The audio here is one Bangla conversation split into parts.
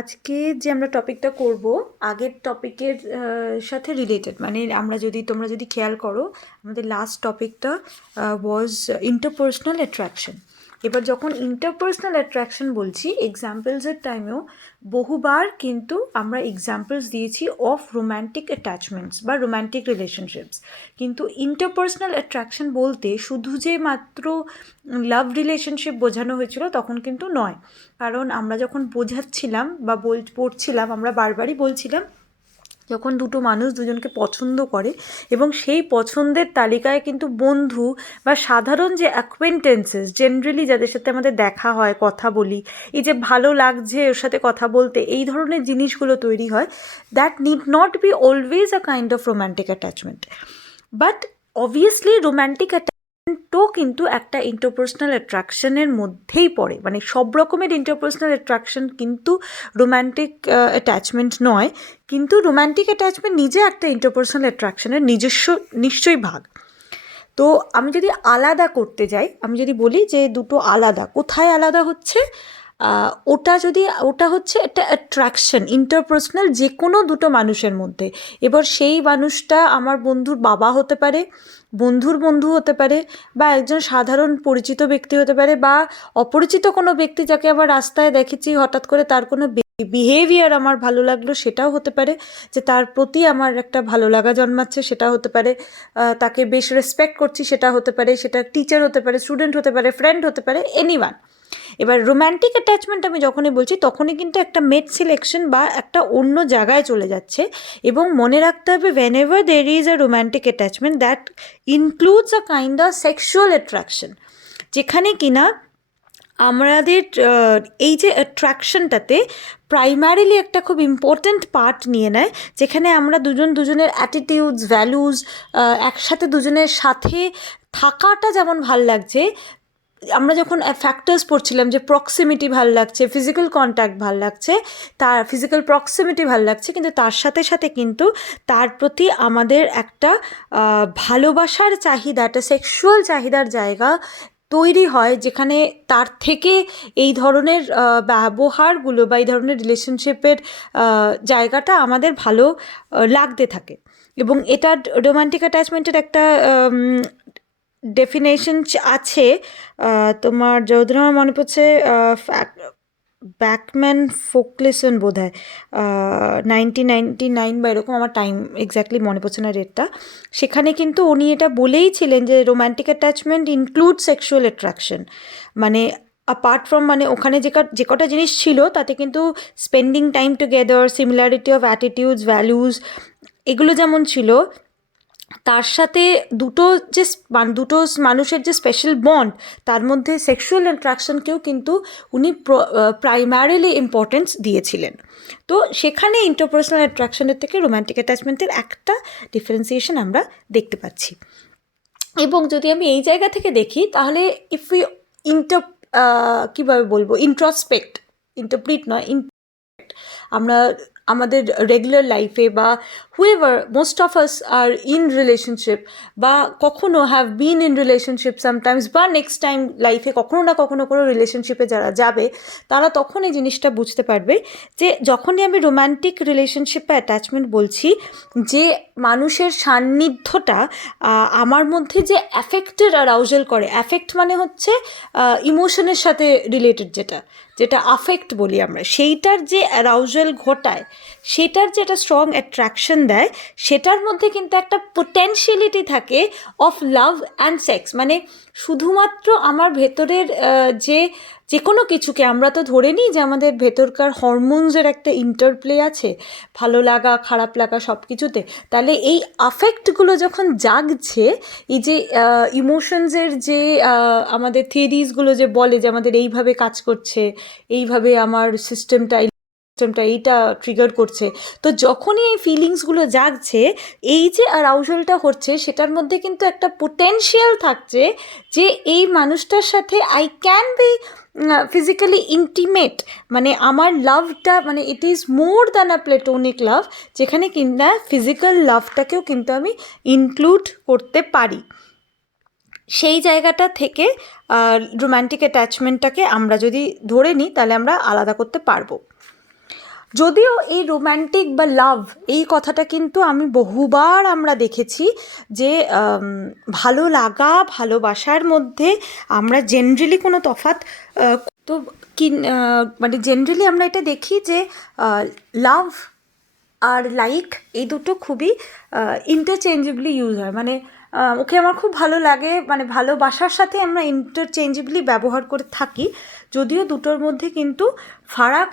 আজকে যে আমরা টপিকটা করব আগের টপিকের সাথে রিলেটেড, মানে তোমরা যদি খেয়াল করো, আমাদের লাস্ট টপিকটা ওয়াজ ইন্টারপার্সোনাল অ্যাট্রাকশন। এবার যখন ইন্টারপার্সোনাল অ্যাট্রাকশন বলছি, এক্সাম্পলসের টাইমেও বহুবার কিন্তু আমরা এক্সাম্পলস দিয়েছি অফ রোম্যান্টিক অ্যাটাচমেন্টস বা রোম্যান্টিক রিলেশনশিপস। কিন্তু ইন্টারপার্সোনাল অ্যাট্রাকশন বলতে শুধু যে মাত্র লাভ রিলেশনশিপ বোঝানো হয়েছিল তখন কিন্তু নয়। কারণ আমরা যখন বোঝাচ্ছিলাম বা পড়ছিলাম, আমরা বারবারই বলছিলাম যখন দুটো মানুষ দুজনকে পছন্দ করে এবং সেই পছন্দের তালিকায় কিন্তু বন্ধু বা সাধারণ যে অ্যাকোয়েন্টেন্সেস, জেনারেলি যাদের সাথে আমাদের দেখা হয়, কথা বলি, এই যে ভালো লাগছে ওর সাথে কথা বলতে, এই ধরনের জিনিসগুলো তৈরি হয়, that need not be always a kind of romantic attachment. But obviously romantic তো কিন্তু একটা ইন্টারপার্সোনাল অ্যাট্রাকশনের মধ্যেই পড়ে, মানে সব রকমের ইন্টারপার্সোনাল অ্যাট্রাকশন কিন্তু রোম্যান্টিক অ্যাটাচমেন্ট নয়, কিন্তু রোম্যান্টিক অ্যাটাচমেন্ট নিজে একটা ইন্টারপার্সোনাল অ্যাট্রাকশনের নিজস্ব নিশ্চয়ই ভাগ। তো আমি যদি আলাদা করতে যাই, আমি যদি বলি যে দুটো আলাদা, কোথায় আলাদা হচ্ছে, ওটা হচ্ছে একটা অ্যাট্রাকশন ইন্টারপার্সোনাল যে কোনো দুটো মানুষের মধ্যে। এবার সেই মানুষটা আমার বন্ধুর বাবা হতে পারে, বন্ধুর বন্ধু হতে পারে, বা একজন সাধারণ পরিচিত ব্যক্তি হতে পারে, বা অপরিচিত কোনো ব্যক্তি যাকে আবার রাস্তায় দেখেছি হঠাৎ করে তার কোনো বিহেভিয়ার আমার ভালো লাগলো, সেটাও হতে পারে, যে তার প্রতি আমার একটা ভালো লাগা জন্মাচ্ছে, সেটা হতে পারে, তাকে বেশ রেসপেক্ট করছি, সেটা হতে পারে, সেটা টিচার হতে পারে, স্টুডেন্ট হতে পারে, ফ্রেন্ড হতে পারে, এনিওয়ান। এবার রোম্যান্টিক অ্যাটাচমেন্ট আমি যখনই বলছি তখনই কিন্তু একটা মেট সিলেকশন বা একটা অন্য জায়গায় চলে যাচ্ছে। এবং মনে রাখতে হবে, whenever there is a romantic attachment that includes a kind of sexual attraction, যেখানে কিনা আমাদের এই যে অ্যাট্রাকশনটাতে প্রাইমারিলি একটা খুব ইম্পর্ট্যান্ট পার্ট নিয়ে নেয়, যেখানে আমরা দুজনের অ্যাটিটিউডস, ভ্যালুজ, একসাথে দুজনের সাথে থাকাটা যেমন ভাল লাগছে, আমরা যখন ফ্যাক্টার্স পড়ছিলাম যে প্রক্সিমিটি ভাল লাগছে, ফিজিক্যাল কন্ট্যাক্ট ভাল লাগছে, তার ফিজিক্যাল প্রক্সিমিটি ভাল লাগছে, কিন্তু তার সাথে সাথে কিন্তু তার প্রতি আমাদের একটা ভালোবাসার চাহিদা, একটা সেক্সুয়াল চাহিদার জায়গা তৈরি হয়, যেখানে তার থেকে এই ধরনের ব্যবহারগুলো বা এই ধরনের রিলেশনশিপের জায়গাটা আমাদের ভালো লাগতে থাকে। এবং এটা রোম্যান্টিক অ্যাটাচমেন্টের একটা ডেফিনেশন আছে, তোমার যতদিন আমার মনে পড়ছে, ব্যাকম্যান ফোকলেসন বোধ হয় 1999 বা এরকম, আমার টাইম এক্স্যাক্টলি মনে পড়ছে না ডেটটা। সেখানে কিন্তু উনি এটা বলেইছিলেন যে romantic attachment include sexual attraction, মানে অ্যাপার্ট ফ্রম, মানে ওখানে যে কটা জিনিস ছিল তাতে কিন্তু spending time together, similarity of attitudes, values, এগুলো যেমন ছিল, তার সাথে দুটো মানুষের যে স্পেশাল বন্ড, তার মধ্যে সেক্সুয়াল অ্যাট্রাকশনকেও কিন্তু উনি প্রাইমারিলি ইম্পর্টেন্স দিয়েছিলেন। তো সেখানে ইন্টারপার্সোনাল অ্যাট্রাকশনের থেকে রোম্যান্টিক অ্যাটাচমেন্টের একটা ডিফারেন্সিয়েশন আমরা দেখতে পাচ্ছি। এবং যদি আমি এই জায়গা থেকে দেখি, তাহলে ইফ ইউ কীভাবে বলবো, ইন্টারপ্রিট নয়, আমরা আমাদের রেগুলার লাইফে বা whoever, most of us are in relationship, বা কখনো have been in relationship sometimes, বা নেক্সট টাইম লাইফে কখনো না কখনো কোনো রিলেশনশিপে যারা যাবে, তারা তখন এই জিনিসটা বুঝতে পারবে যে যখনই আমি রোম্যান্টিক রিলেশনশিপ বা অ্যাটাচমেন্ট বলছি, যে মানুষের সান্নিধ্যটা আমার মধ্যে যে অ্যাফেক্টের অ্যারাউজাল করে, অ্যাফেক্ট মানে হচ্ছে ইমোশনের সাথে রিলেটেড, যেটা আফেক্ট বলি আমরা, সেইটার যে অ্যারাউজাল ঘটায়, সেটার যে একটা স্ট্রং অ্যাট্রাকশন দেয়, সেটার মধ্যে কিন্তু একটা পোটেনশিয়ালিটি থাকে অফ লাভ অ্যান্ড সেক্স। মানে শুধুমাত্র আমার ভেতরের যে কোনো কিছুকে আমরা তো ধরে নিই যে আমাদের ভেতরকার হরমোনসের একটা ইন্টারপ্লে আছে, ভালো লাগা, খারাপ লাগা, সব কিছুতে। তাহলে এই আফেক্টগুলো যখন জাগছে, এই যে ইমোশনসের যে আমাদের থিওরিজগুলো যে বলে যে আমাদের এইভাবে কাজ করছে, এইভাবে আমার সিস্টেমটা এইটা ট্রিগার করছে, তো যখনই এই ফিলিংসগুলো জাগছে, এই যে অ্যারাউজালটা হচ্ছে, সেটার মধ্যে কিন্তু একটা পোটেনশিয়াল থাকছে যে এই মানুষটার সাথে I can be physically intimate, মানে আমার লাভটা, মানে it is more than a platonic love, যেখানে কিনা ফিজিক্যাল লাভটাকেও কিন্তু আমি ইনক্লুড করতে পারি। সেই জায়গাটা থেকে রোম্যান্টিক অ্যাটাচমেন্টটাকে আমরা যদি ধরে নিই, তাহলে আমরা আলাদা করতে পারবো। যদিও এই রোম্যান্টিক বা লাভ এই কথাটা কিন্তু আমি বহুবার আমরা দেখেছি যে ভালো লাগা ভালোবাসার মধ্যে আমরা জেনারেলি কোনো তফাৎ তো কি মানে জেনারেলি আমরা এটা দেখি যে লাভ আর লাইক এই দুটো খুবই ইন্টারচেঞ্জেবলি ইউজ হয়, মানে ওকে আমার খুব ভালো লাগে, মানে ভালোবাসার সাথে আমরা ইন্টারচেঞ্জেবলি ব্যবহার করে থাকি, যদিও দুটোর মধ্যে কিন্তু ফারাক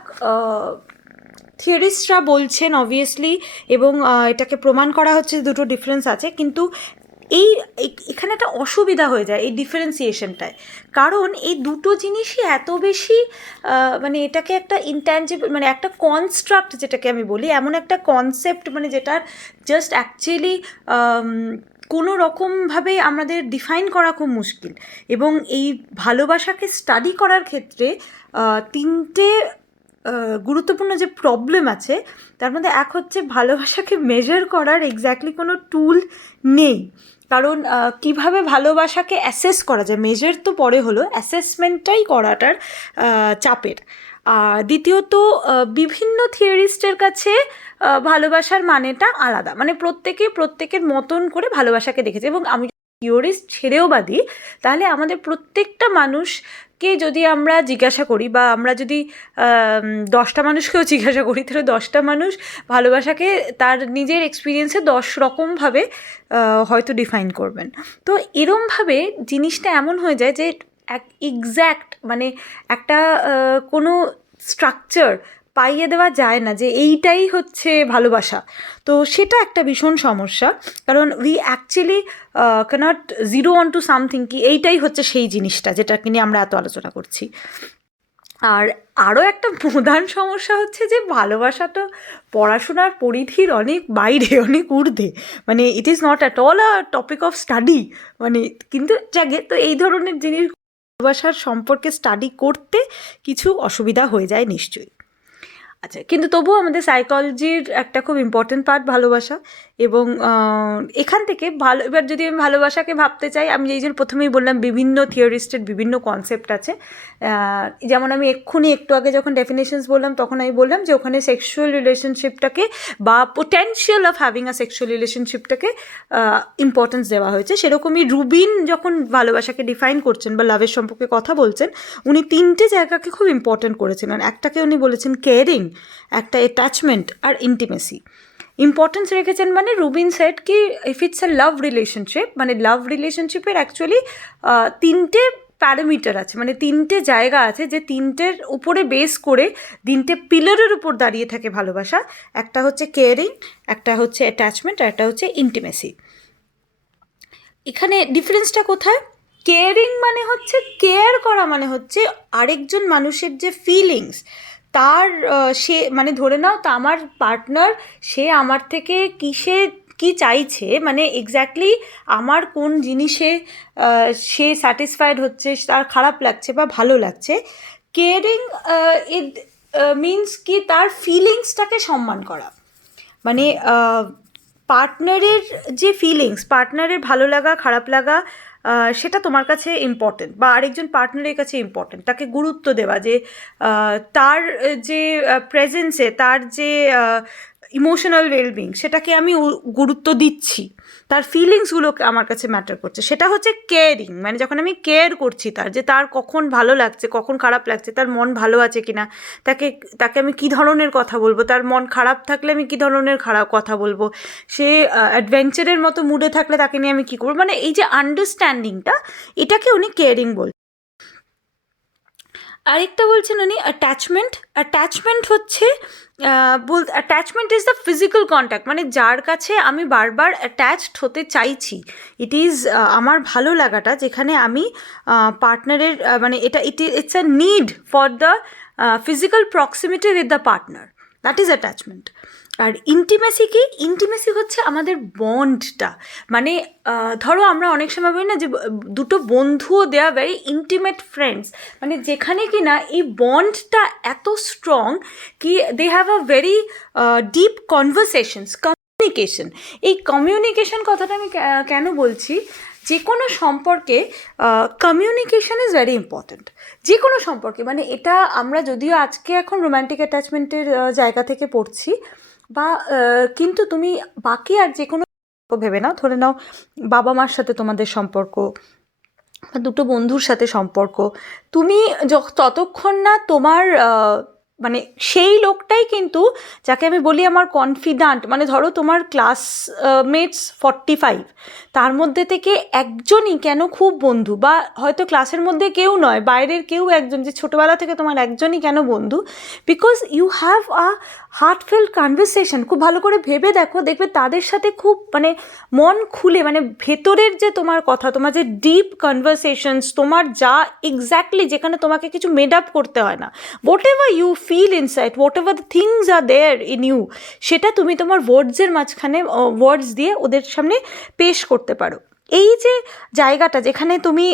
থিওরিস্টরা বলছেন অবভিয়াসলি, এবং এটাকে প্রমাণ করা হচ্ছে দুটো ডিফারেন্স আছে, কিন্তু এখানে একটা অসুবিধা হয়ে যায় এই ডিফারেন্সিয়েশনটায়, কারণ এই দুটো জিনিসই এত বেশি মানে এটাকে একটা ইনট্যাঞ্জিবল, মানে একটা কনস্ট্রাক্ট যেটাকে আমি বলি, এমন একটা কনসেপ্ট মানে যেটার জাস্ট অ্যাকচুয়ালি কোনো রকমভাবে আমাদের ডিফাইন করা খুব মুশকিল। এবং এই ভালোবাসাকে স্টাডি করার ক্ষেত্রে তিনটে গুরুত্বপূর্ণ যে প্রবলেম আছে তার মধ্যে এক হচ্ছে ভালোবাসাকে মেজার করার এক্স্যাক্টলি কোনো টুল নেই, কারণ কিভাবে ভালোবাসাকে অ্যাসেস করা যায়, মেজার তো পরে হলো, অ্যাসেসমেন্টটাই করাটার চাপের। আর দ্বিতীয়ত বিভিন্ন থিওরিস্টের কাছে ভালোবাসার মানেটা আলাদা, মানে প্রত্যেকের মতন করে ভালোবাসাকে দেখেছে। এবং আমি থিওরিস্ট ছেড়েও বাদি, তাহলে আমাদের প্রত্যেকটা মানুষকে যদি আমরা জিজ্ঞাসা করি, বা আমরা যদি 10টা মানুষকেও জিজ্ঞাসা করি, তাহলে 10টা মানুষ ভালোবাসাকে তার নিজের এক্সপিরিয়েন্সে 10 রকমভাবে হয়তো ডিফাইন করবেন। তো এরমভাবে জিনিসটা এমন হয়ে যায় যে এক্স্যাক্ট মানে একটা কোনো স্ট্রাকচার পাইয়ে দেওয়া যায় না যে এইটাই হচ্ছে ভালোবাসা। তো সেটা একটা ভীষণ সমস্যা, কারণ we actually cannot zero on to something কি এইটাই হচ্ছে সেই জিনিসটা যেটাকে নিয়ে আমরা এত আলোচনা করছি। আর আরও একটা প্রধান সমস্যা হচ্ছে যে ভালোবাসা তো পড়াশোনার পরিধির অনেক বাইরে, অনেক ঊর্ধ্বে, মানে it is not at all a topic of study, মানে কিন্তু জাগে তো এই ধরনের জিনিস ভালোবাসার সম্পর্কে স্টাডি করতে কিছু অসুবিধা হয়ে যায় নিশ্চয়ই। আচ্ছা, কিন্তু তবুও আমাদের সাইকোলজির একটা খুব ইম্পর্টেন্ট পার্ট ভালোবাসা, এবং এখান থেকে এবার যদি আমি ভালোবাসাকে ভাবতে চাই, আমি এই জন্য প্রথমেই বললাম বিভিন্ন থিওরিস্টের বিভিন্ন কনসেপ্ট আছে, যেমন আমি একটু আগে যখন ডেফিনেশনস বললাম তখন আমি বললাম যে ওখানে সেক্সুয়াল রিলেশনশিপটাকে বা potential of having a sexual রিলেশনশিপটাকে ইম্পর্টেন্স দেওয়া হয়েছে। সেরকমই রুবিন যখন ভালোবাসাকে ডিফাইন করছেন বা লাভের সম্পর্কে কথা বলছেন, উনি 3টে জায়গাকে খুব ইম্পর্টেন্ট করেছিলেন। একটাকে উনি বলেছেন কেয়ারিং, একটা অ্যাটাচমেন্ট, আর ইন্টিমেসি। ইম্পর্টেন্স রেখেছেন মানে রুবিন সেট কি if it's a love relationship, মানে লাভ রিলেশনশিপের অ্যাকচুয়ালি 3টে প্যারামিটার আছে, মানে 3টে জায়গা আছে যে 3টের উপরে বেস করে 3টে পিলারের উপর দাঁড়িয়ে থাকে ভালোবাসা। একটা হচ্ছে কেয়ারিং, একটা হচ্ছে অ্যাটাচমেন্ট, আর একটা হচ্ছে ইন্টিমেসি। এখানে ডিফারেন্সটা কোথায়? কেয়ারিং মানে হচ্ছে কেয়ার করা, মানে হচ্ছে আরেকজন মানুষের যে ফিলিংস তার সে মানে ধরে নাও তা আমার পার্টনার, সে আমার থেকে কি চাইছে, মানে এক্স্যাক্টলি আমার কোন জিনিসে সে স্যাটিসফাইড হচ্ছে, তার খারাপ লাগছে বা ভালো লাগছে। কেয়ারিং ইট মিনস কি তার ফিলিংসটাকে সম্মান করা, মানে পার্টনারের যে ফিলিংস, পার্টনারের ভালো লাগা খারাপ লাগা সেটা তোমার কাছে ইম্পর্টেন্ট, বা আরেকজন পার্টনারের কাছে ইম্পর্টেন্ট, তাকে গুরুত্ব দেওয়া, যে তার যে প্রেজেন্সে তার যে ইমোশনাল ওয়েলবিং সেটাকে আমি গুরুত্ব দিচ্ছি, তার ফিলিংসগুলোকে আমার কাছে ম্যাটার করছে, সেটা হচ্ছে কেয়ারিং। মানে যখন আমি কেয়ার করছি তার, যে তার কখন ভালো লাগছে কখন খারাপ লাগছে, তার মন ভালো আছে কিনা, তাকে আমি কী ধরনের কথা বলবো, তার মন খারাপ থাকলে আমি কী ধরনের খারাপ কথা বলবো, সে অ্যাডভেঞ্চারের মতো মুডে থাকলে তাকে নিয়ে আমি কী করবো, মানে এই যে আন্ডারস্ট্যান্ডিংটা, এটাকে উনি কেয়ারিং বলছেন। আরেকটা বলছেন উনি অ্যাটাচমেন্ট হচ্ছে attachment is the physical contact, মানে যার কাছে আমি বারবার অ্যাটাচড হতে চাইছি, ইট ইজ আমার ভালো লাগাটা, যেখানে আমি পার্টনারের মানে it's a need for the physical proximity with the partner, that is attachment. আর ইন্টিমেসি কি? ইন্টিমেসি হচ্ছে আমাদের বন্ডটা, মানে ধরো আমরা অনেক সময় বলি না যে দুটো বন্ধুও they are very intimate friends, মানে যেখানে কি না এই বন্ডটা এত স্ট্রং কি they have a very deep conversations, communication. এই কমিউনিকেশন কথাটা আমি কেন বলছি, যে কোনো সম্পর্কে কমিউনিকেশন ইজ ভেরি ইম্পর্ট্যান্ট, যে কোনো সম্পর্কে। মানে এটা আমরা যদিও আজকে এখন রোম্যান্টিক অ্যাটাচমেন্টের জায়গা থেকে পড়ছি, বা কিন্তু তুমি বাকি আর যে কোনো ভেবে নাও, ধরে নাও বাবা মার সাথে তোমাদের সম্পর্ক, বা দুটো বন্ধুর সাথে সম্পর্ক, তুমি ততক্ষণ না তোমার মানে সেই লোকটাই কিন্তু, যাকে আমি বলি আমার কনফিডেন্ট, মানে ধরো তোমার ক্লাসমেটস 45, তার মধ্যে থেকে একজনই কেন খুব বন্ধু, বা হয়তো ক্লাসের মধ্যে কেউ নয়, বাইরের কেউ একজন, যে ছোটোবেলা থেকে তোমার একজনই কেন বন্ধু, because you have a heartfelt conversation. খুব ভালো করে ভেবে দেখো, দেখবে তাদের সাথে খুব মানে মন খুলে, মানে ভেতরের যে তোমার কথা, তোমার যে ডিপ কনভারসেশনস, তোমার যা এক্স্যাক্টলি, যেখানে তোমাকে কিছু মেড আপ করতে হয় না, whatever you feel inside, whatever the things are there in you, সেটা তুমি তোমার ওয়ার্ডসের মাঝখানে ওয়ার্ডস দিয়ে ওদের সামনে পেশ করতে পারো। এই যে জায়গাটা যেখানে তুমি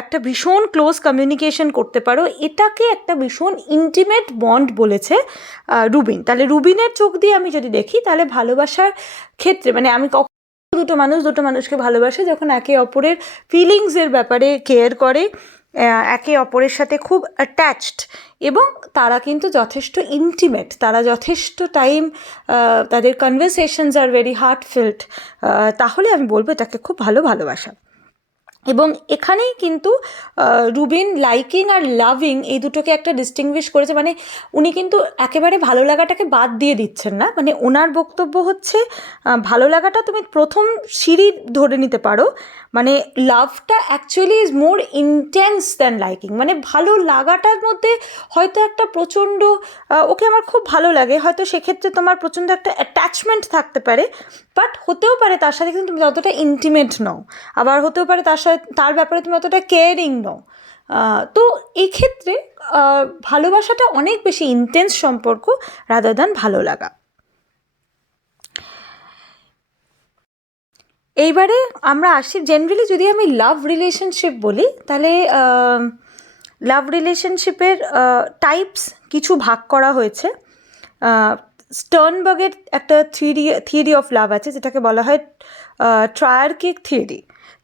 একটা ভীষণ ক্লোজ কমিউনিকেশন করতে পারো, এটাকে একটা ভীষণ ইন্টিমেট বন্ড বলেছে রুবিন। তাহলে রুবিনের চোখ দিয়ে আমি যদি দেখি, তাহলে ভালোবাসার ক্ষেত্রে, মানে আমি দুটো মানুষকে ভালোবাসে যখন একে অপরের ফিলিংসের ব্যাপারে কেয়ার করে, একে অপরের সাথে খুব অ্যাটাচড, এবং তারা কিন্তু যথেষ্ট ইন্টিমেট, তারা যথেষ্ট টাইম, তাদের কনভারসেশনস আর ভেরি হার্টফেল্ট, তাহলে আমি বলবো এটাকে খুব ভালোবাসা। এবং এখানেই কিন্তু রুবিন লাইকিং আর লাভিং এই দুটোকে একটা ডিস্টিংগুইশ করেছে। মানে উনি কিন্তু একেবারে ভালো লাগাটাকে বাদ দিয়ে দিচ্ছেন না। মানে ওনার বক্তব্য হচ্ছে ভালো লাগাটা তুমি প্রথম সিঁড়ি ধরে নিতে পারো, মানে লাভটা actually is more intense than liking. মানে ভালো লাগাটার মধ্যে হয়তো একটা প্রচণ্ড ওকে আমার খুব ভালো লাগে, হয়তো সেক্ষেত্রে তোমার প্রচণ্ড একটা অ্যাটাচমেন্ট থাকতে পারে, বাট হতেও পারে তার সাথে কিন্তু তুমি যতটা ইন্টিমেট নও, আবার হতেও পারে তার ব্যাপারে তুমি অতটা কেয়ারিং নও। তো এক্ষেত্রে ভালোবাসাটা অনেক বেশি ইন্টেন্স সম্পর্ক রাদার দ্যান ভালো লাগা। এইবারে আমরা আসি, জেনারেলি যদি আমি লাভ রিলেশনশিপ বলি, তাহলে লাভ রিলেশনশিপের টাইপস কিছু ভাগ করা হয়েছে। স্টার্নবার্গের একটা থিওরি অফ লাভ আছে, যেটাকে বলা হয় ট্রায়ার্কিক থিওরি।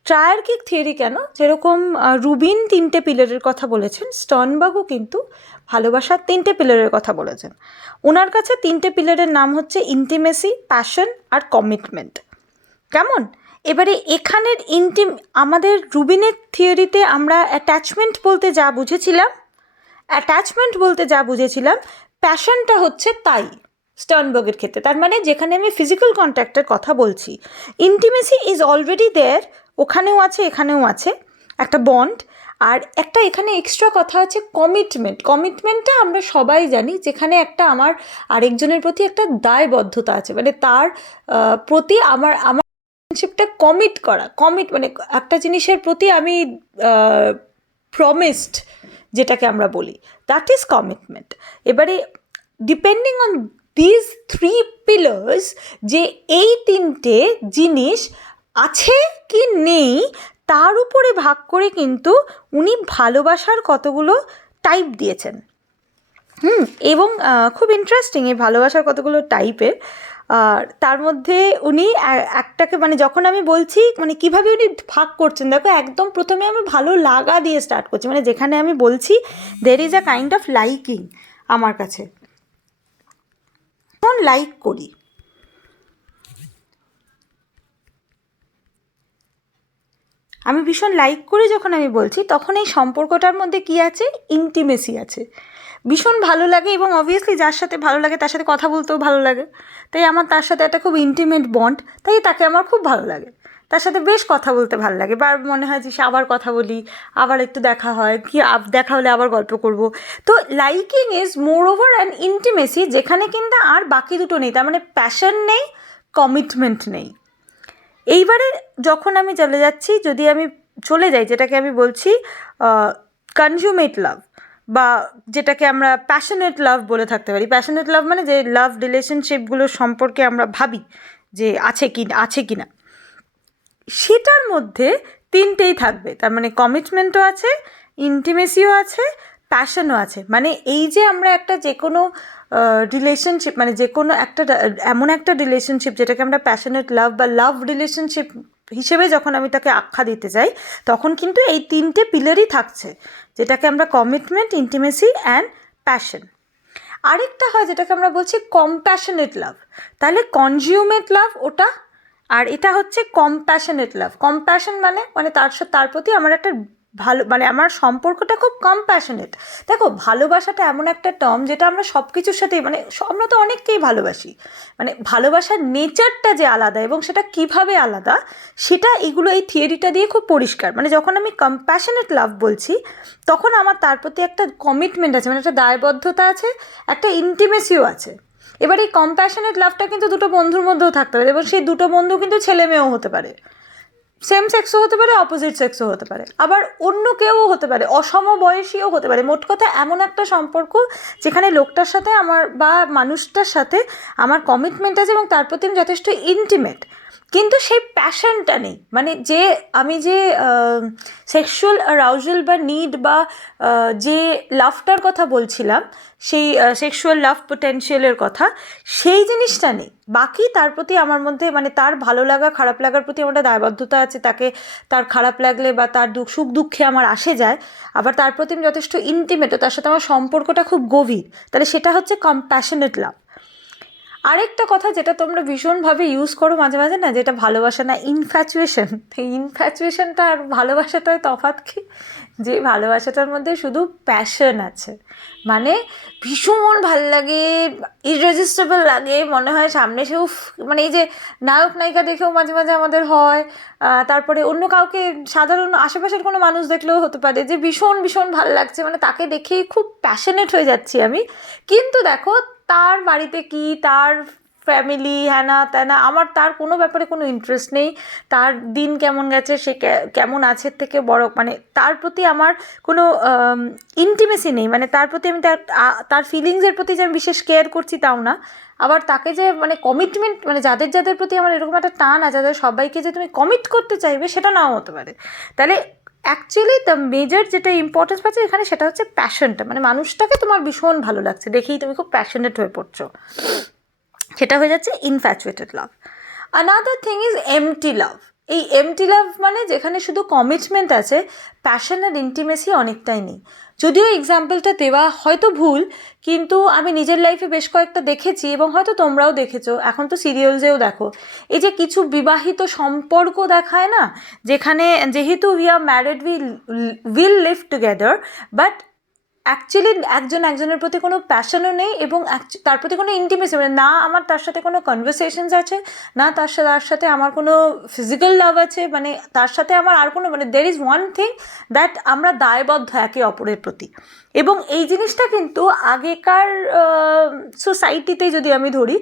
ট্রায়ার্কিক থিওরি কেন, যেরকম রুবিন 3টে পিলারের কথা বলেছেন, স্টার্নবার্গও কিন্তু ভালোবাসার 3টে পিলারের কথা বলেছেন। ওনার কাছে 3টে পিলারের নাম হচ্ছে ইন্টিমেসি, প্যাশন আর কমিটমেন্ট। কেমন? এবারে এখানের আমাদের রুবিনের থিওরিতে আমরা অ্যাটাচমেন্ট বলতে যা বুঝেছিলাম, প্যাশনটা হচ্ছে তাই স্টার্নবার্গের ক্ষেত্রে। তার মানে যেখানে আমি ফিজিক্যাল কন্ট্যাক্টের কথা বলছি, ইন্টিমেসি ইজ অলরেডি দেয়ার, ওখানেও আছে এখানেও আছে একটা বন্ড। আর একটা এখানে এক্সট্রা কথা আছে কমিটমেন্টটা আমরা সবাই জানি, যেখানে একটা আমার আরেকজনের প্রতি একটা দায়বদ্ধতা আছে, মানে তার প্রতি আমার রিলেশনশিপটা কমিট মানে একটা জিনিসের প্রতি আমি প্রমিসড, যেটাকে আমরা বলি, দ্যাট ইজ কমিটমেন্ট। এবারে ডিপেন্ডিং অন দিস 3 পিলার্স, যে এই 3টে জিনিস আছে কি নেই, তার উপরে ভাগ করে কিন্তু উনি ভালোবাসার কতগুলো টাইপ দিয়েছেন। এবং খুব ইন্টারেস্টিং এই ভালোবাসার কতগুলো টাইপের। আর তার মধ্যে উনি একটাকে, মানে যখন আমি বলছি মানে কীভাবে উনি ভাগ করছেন, দেখো একদম প্রথমে আমি ভালো লাগা দিয়ে স্টার্ট করছি, মানে যেখানে আমি বলছি দের is a kind of liking. আমার কাছে লাইক করি, আমি ভীষণ লাইক করি যখন আমি বলছি, তখন এই সম্পর্কটার মধ্যে কী আছে, ইন্টিমেসি আছে, ভীষণ ভালো লাগে, এবং অবভিয়াসলি যার সাথে ভালো লাগে তার সাথে কথা বলতেও ভালো লাগে, তাই আমার তার সাথে একটা খুব ইন্টিমেট বন্ড, তাই তাকে আমার খুব ভালো লাগে, তার সাথে বেশ কথা বলতে ভালো লাগে, বার মনে হয় যে আবার কথা বলি, আবার একটু দেখা হয়, কি দেখা হলে আবার গল্প করব। তো liking is more over an intimacy, যেখানে কিন্তু আর বাকি দুটো নেই, তার মানে প্যাশন নেই, কমিটমেন্ট নেই। এইবারে যখন আমি যদি আমি চলে যাই, যেটাকে আমি বলছি কনজুমেট লাভ, বা যেটাকে আমরা প্যাশনেট লাভ বলে থাকতে পারি। প্যাশনেট লাভ মানে যে লাভ রিলেশনশিপগুলোর সম্পর্কে আমরা ভাবি যে আছে কি না, সেটার মধ্যে 3টেই থাকবে। তার মানে কমিটমেন্টও আছে, ইন্টিমেসিও আছে, প্যাশনও আছে। মানে এই যে আমরা একটা যে কোনো রিলেশনশিপ, মানে যে কোনো একটা এমন একটা রিলেশনশিপ যেটাকে আমরা প্যাশনেট লাভ বা লাভ রিলেশনশিপ হিসেবে যখন আমি তাকে আখ্যা দিতে যাই, তখন কিন্তু এই 3টে পিলারই থাকছে, যেটাকে আমরা কমিটমেন্ট, ইন্টিমেসি অ্যান্ড প্যাশন। আরেকটা হয় যেটাকে আমরা বলছি কম্প্যাশনেট লাভ। তাহলে কনজিউমেট লাভ ওটা, আর এটা হচ্ছে কম্প্যাশনেট লাভ। কম্প্যাশন মানে তার প্রতি আমার একটা ভালো, মানে আমার সম্পর্কটা খুব কম্প্যাশনেট। দেখো, ভালোবাসাটা এমন একটা টার্ম যেটা আমরা সব কিছুর সাথেই, মানে আমরা তো অনেককেই ভালোবাসি, মানে ভালোবাসার নেচারটা যে আলাদা এবং সেটা কিভাবে আলাদা, সেটা এই থিওরিটা দিয়ে খুব পরিষ্কার। মানে যখন আমি কম্প্যাশনেট লাভ বলছি, তখন আমার তার প্রতি একটা কমিটমেন্ট আছে, মানে একটা দায়বদ্ধতা আছে, একটা ইন্টিমেসিও আছে। এবার এই কম্প্যাশনেট লাভটা কিন্তু দুটো বন্ধুর মধ্যেও থাকতে পারে, এবং সেই দুটো বন্ধু কিন্তু ছেলে মেয়েও হতে পারে, সেম সেক্সও হতে পারে, অপোজিট সেক্সও হতে পারে, আবার অন্য কেউও হতে পারে, অসমবয়সীও হতে পারে। মোট কথা এমন একটা সম্পর্ক যেখানে লোকটার সাথে আমার বা মানুষটার সাথে আমার কমিটমেন্ট আছে এবং তার প্রতি আমি যথেষ্ট ইন্টিমেট, কিন্তু সেই প্যাশনটা নেই। মানে আমি যে সেক্সুয়াল অ্যারাউজাল বা নিড বা যে লাভটার কথা বলছিলাম, সেই সেক্সুয়াল লাভ পোটেনশিয়ালের কথা, সেই জিনিসটা নেই। বাকি তার প্রতি আমার মধ্যে, মানে তার ভালো লাগা খারাপ লাগার প্রতি আমার একটা দায়বদ্ধতা আছে, তাকে তার খারাপ লাগলে বা তার সুখ দুঃখে আমার আসে যায়, আবার তার প্রতি আমি যথেষ্ট ইন্টিমেট, তার সাথে আমার সম্পর্কটা খুব গভীর। তাহলে সেটা হচ্ছে কম্প্যাশনেট লাভ। আরেকটা কথা যেটা তোমরা ভীষণভাবে ইউজ করো মাঝে মাঝে না, যেটা ভালোবাসা না, ইনফ্যাচুয়েশন। এই ইনফ্যাচুয়েশনটা আর ভালোবাসাটায় তফাৎ কি? যে ভালোবাসাটার মধ্যে শুধু প্যাশন আছে, মানে ভীষণ ভাল লাগে, ইররেজিস্টেবল লাগে, মনে হয় সামনে সে মানে এই যে নায়ক নায়িকা দেখেও মাঝে মাঝে আমাদের হয়, তারপরে অন্য কাউকে, সাধারণ আশেপাশের কোনো মানুষ দেখলেও হতে পারে যে ভীষণ ভীষণ ভাল লাগছে, মানে তাকে দেখেই খুব প্যাশনেট হয়ে যাচ্ছি আমি। কিন্তু দেখো, তার বাড়িতে কি, তার ফ্যামিলি, হ্যানা ত্যানা, আমার তার কোনো ব্যাপারে কোনো ইন্টারেস্ট নেই। তার দিন কেমন গেছে, সে কেমন আছে থেকে বড়, মানে তার প্রতি আমার কোনো ইন্টিমেসি নেই। মানে তার প্রতি আমি তার ফিলিংসের প্রতি যে আমি বিশেষ কেয়ার করছি তাও না। আবার তাকে যে মানে কমিটমেন্ট, মানে যাদের যাদের প্রতি আমার এরকম একটা টান আছে, যাদের সবাইকে যে তুমি কমিট করতে চাইবে, সেটা নাও হতে পারে। তাহলে অ্যাকচুয়ালি দ্য মেজর যেটা ইম্পর্টেন্স পাচ্ছে এখানে, সেটা হচ্ছে প্যাশনটা। মানে মানুষটাকে তোমার ভীষণ ভালো লাগছে দেখেই তুমি খুব প্যাশনেট হয়ে পড়ছো, সেটা হয়ে যাচ্ছে ইনফ্যাচুয়েটেড লাভ। আনাদার থিং ইজ এমটি লাভ। এই এমটি লাভ মানে যেখানে শুধু কমিটমেন্ট আছে, প্যাশন আর ইন্টিমেসি অনেকটাই নেই। যদিও এক্সাম্পলটা দেওয়া হয়তো ভুল, কিন্তু আমি নিজের লাইফে বেশ কয়েকটা দেখেছি, এবং হয়তো তোমরাও দেখেছো, এখন তো সিরিয়ালসেও দেখো, এই যে কিছু বিবাহিত সম্পর্ক দেখায় না, যেখানে যেহেতু we are married, will live together, but actually একজন একজনের প্রতি কোনো প্যাশনও নেই, এবং তার প্রতি কোনো ইন্টিমেসি, মানে না আমার তার সাথে কোনো কনভারসেশনস আছে, না তার সাথে আমার কোনো ফিজিক্যাল লাভ আছে, মানে তার সাথে আমার আর কোনো, মানে there is one thing that আমরা দায়বদ্ধ একে অপরের প্রতি। এবং এই জিনিসটা কিন্তু আগেকার সোসাইটিতেই যদি আমি ধরি,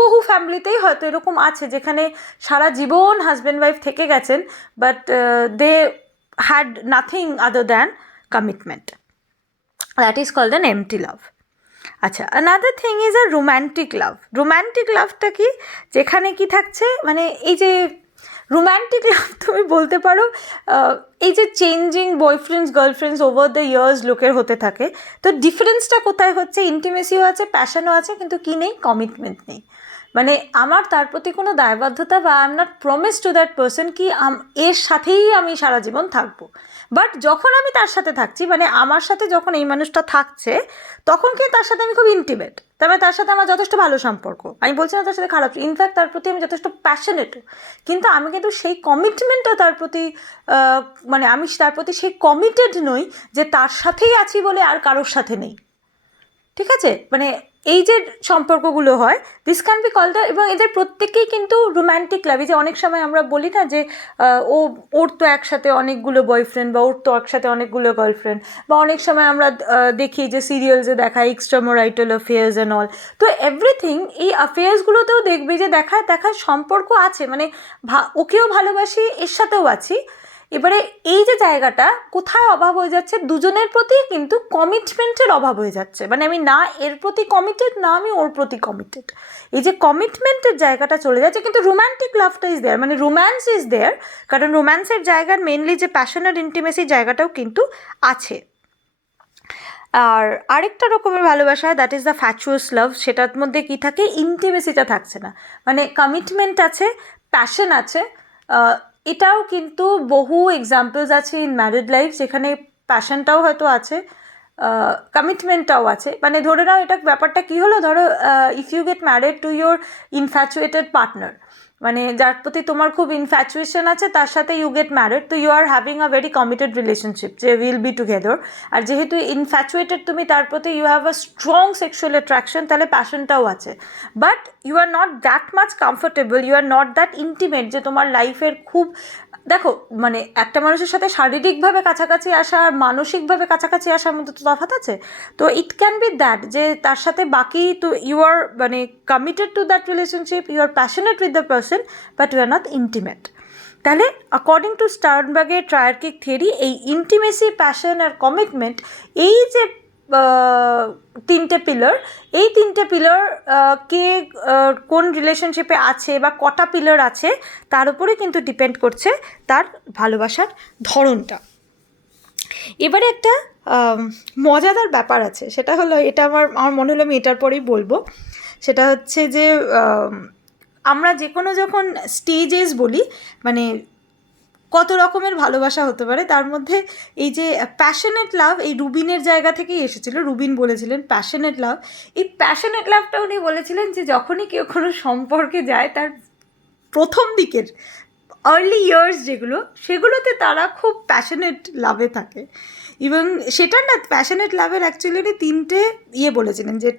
বহু ফ্যামিলিতেই হয়তো এরকম আছে, যেখানে সারা জীবন হাজব্যান্ড ওয়াইফ থেকে গেছেন, but they had nothing other than commitment. That is called an empty love. আচ্ছা, another thing is a romantic love. Romantic লাভটা কি? যেখানে কি থাকছে, মানে এই যে রোম্যান্টিক লাভ তুমি বলতে পারো এই যে changing boyfriends girlfriends over the years লোকের হতে থাকে। তো ডিফারেন্সটা কোথায় হচ্ছে? ইন্টিমেসিও আছে, প্যাশনও আছে, কিন্তু কি নেই? কমিটমেন্ট নেই। মানে আমার তার প্রতি কোনো দায়বদ্ধতা, বা I am not promise to that person কি এর সাথেই আমি সারা জীবন থাকবো। বাট যখন আমি তার সাথে থাকছি, মানে আমার সাথে যখন এই মানুষটা থাকছে, তখন কি তার সাথে আমি খুব ইন্টিমেট, তবে তার সাথে আমার যথেষ্ট ভালো সম্পর্ক, আমি বলছি না তার সাথে খারাপ, ইনফ্যাক্ট তার প্রতি আমি যথেষ্ট প্যাশনেটও, কিন্তু আমি কিন্তু সেই কমিটমেন্টটা তার প্রতি, মানে আমি তার প্রতি সেই কমিটেড নই যে তার সাথেই আছি বলে আর কারোর সাথে নেই। ঠিক আছে? মানে এই যে সম্পর্কগুলো হয়, দিস ক্যান বি কল্ড, এবং এদের প্রত্যেকেই কিন্তু রোম্যান্টিক লাভ। যে অনেক সময় আমরা বলি না যে ওর তো একসাথে অনেকগুলো বয়ফ্রেন্ড, বা ওর তো একসাথে অনেকগুলো গার্লফ্রেন্ড, বা অনেক সময় আমরা দেখি যে সিরিয়ালসে দেখায় এক্সট্রামোরাইটাল অ্যাফেয়ার্স অ্যান্ড অল। তো এভরিথিং, এই অ্যাফেয়ার্সগুলোতেও দেখবে যে দেখায় সম্পর্ক আছে, মানে ওকেও ভালোবাসি, এর সাথেও আছি। এবারে এই যে জায়গাটা কোথায় অভাব হয়ে যাচ্ছে, দুজনের প্রতি কিন্তু কমিটমেন্টের অভাব হয়ে যাচ্ছে। মানে আমি না এর প্রতি কমিটেড, না আমি ওর প্রতি কমিটেড, এই যে কমিটমেন্টের জায়গাটা চলে যাচ্ছে। কিন্তু রোম্যান্টিক লাভটা ইজ দেয়ার, মানে রোম্যান্স ইজ দেয়ার, কারণ রোম্যান্সের জায়গার মেনলি যে প্যাশন আর ইন্টিমেসির জায়গাটাও কিন্তু আছে। আর আরেকটা রকমের ভালোবাসা, দ্যাট ইজ দ্য ফ্যাচুয়াস লাভ। সেটার মধ্যে কি থাকে? ইন্টিমেসিটা থাকছে না, মানে কমিটমেন্ট আছে, প্যাশন আছে, এটাও কিন্তু বহু এক্সাম্পলস আছে ইন ম্যারিড লাইফ, যেখানে প্যাশনটাও হয়তো আছে, কমিটমেন্টটাও আছে। মানে ধরে নাও এটা ব্যাপারটা কী হলো, ধরো if you get married to your infatuated partner, মানে যার প্রতি তোমার খুব ইনফ্যাচুয়েশন আছে, তার সাথে ইউ গেট ম্যারিড, তো you are having a very committed relationship যে উইল বি টুগেদার। আর যেহেতু ইনফ্যাচুয়েটেড তুমি, তার প্রতি you have a strong sexual attraction, তাহলে প্যাশনটাও আছে। But you are not that much comfortable, you are not that intimate যে তোমার লাইফের খুব, দেখো মানে একটা মানুষের সাথে শারীরিকভাবে কাছাকাছি আসা আর মানসিকভাবে কাছাকাছি আসার মধ্যে তো তফাৎ আছে। তো ইট ক্যান বি দ্যাট যে তার সাথে বাকি তো ইউ আর মানে committed to that relationship, you are passionate with the person, but you are not intimate. তাহলে অ্যাকর্ডিং টু স্টার্নবার্গের ট্রায়ার্কিক থিওরি, এই ইন্টিমেসি, প্যাশন আর কমিটমেন্ট, এই যে তিনটে পিলার, এই তিনটে পিলার কে কোন রিলেশনশিপে আছে বা কটা পিলার আছে তার উপরে কিন্তু ডিপেন্ড করছে তার ভালোবাসার ধরনটা। এবারে একটা মজাদার ব্যাপার আছে, সেটা হলো, এটা আমার মনে হলো আমি এটার পরেই বলবো। সেটা হচ্ছে যে আমরা যে কোনো যখন স্টেজেস বলি, মানে কত রকমের ভালোবাসা হতে পারে, তার মধ্যে এই যে প্যাশনেট লাভ, এই রুবিনের জায়গা থেকেই এসেছিল। রুবিন বলেছিলেন প্যাশনেট লাভ। এই প্যাশনেট লাভটা উনি বলেছিলেন যে যখনই কেউ কোনো সম্পর্কে যায়, তার প্রথম দিকের আর্লি ইয়ার্স যেগুলো, সেগুলোতে তারা খুব প্যাশনেট লাভে থাকে। এবং সেটা না, প্যাশনেট লাভের অ্যাকচুয়ালি উনি তিনটে বলেছিলেন, যে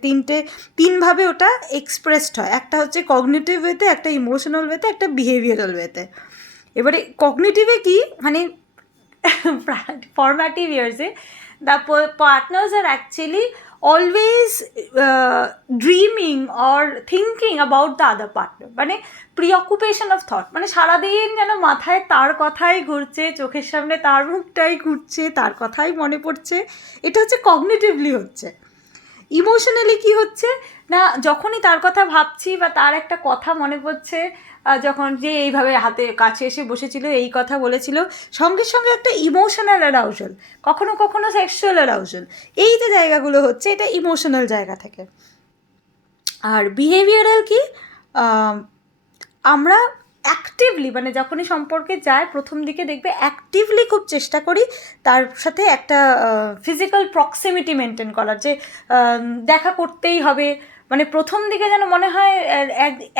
তিনভাবে ওটা এক্সপ্রেসড হয়। একটা হচ্ছে কগনিটিভ ওয়েতে, একটা ইমোশনাল ওয়েতে, একটা বিহেভিয়ারাল ওয়েতে। এবারে কগনিটিভে কি, মানে ফর্ম্যাটিভ ইয়ার্সে the partners are actually always dreaming or thinking about the other partner, মানে প্রিঅকুপেশন অফ থট, মানে সারাদিন যেন মাথায় তার কথাই ঘুরছে, চোখের সামনে তার মুখটাই ঘুরছে, তার কথাই মনে পড়ছে। এটা হচ্ছে কগনিটিভলি হচ্ছে। ইমোশনালি কি হচ্ছে না, যখনই তার কথা ভাবছি বা তার একটা কথা মনে পড়ছে, যখন যে এইভাবে হাতে কাছে এসে বসেছিল, এই কথা বলেছিল, সঙ্গে সঙ্গে একটা ইমোশনাল অ্যারাউজাল, কখনো কখনো সেক্সুয়াল অ্যারাউজাল, এই যে জায়গাগুলো হচ্ছে, এটা ইমোশনাল জায়গা থেকে। আর বিহেভিয়ারাল কি, আমরা অ্যাক্টিভলি, মানে যখনই সম্পর্কে যায় প্রথম দিকে দেখবে অ্যাক্টিভলি খুব চেষ্টা করি তার সাথে একটা ফিজিক্যাল প্রক্সিমিটি মেনটেন করার, যে দেখা করতেই হবে, মানে প্রথম দিকে যেন মনে হয়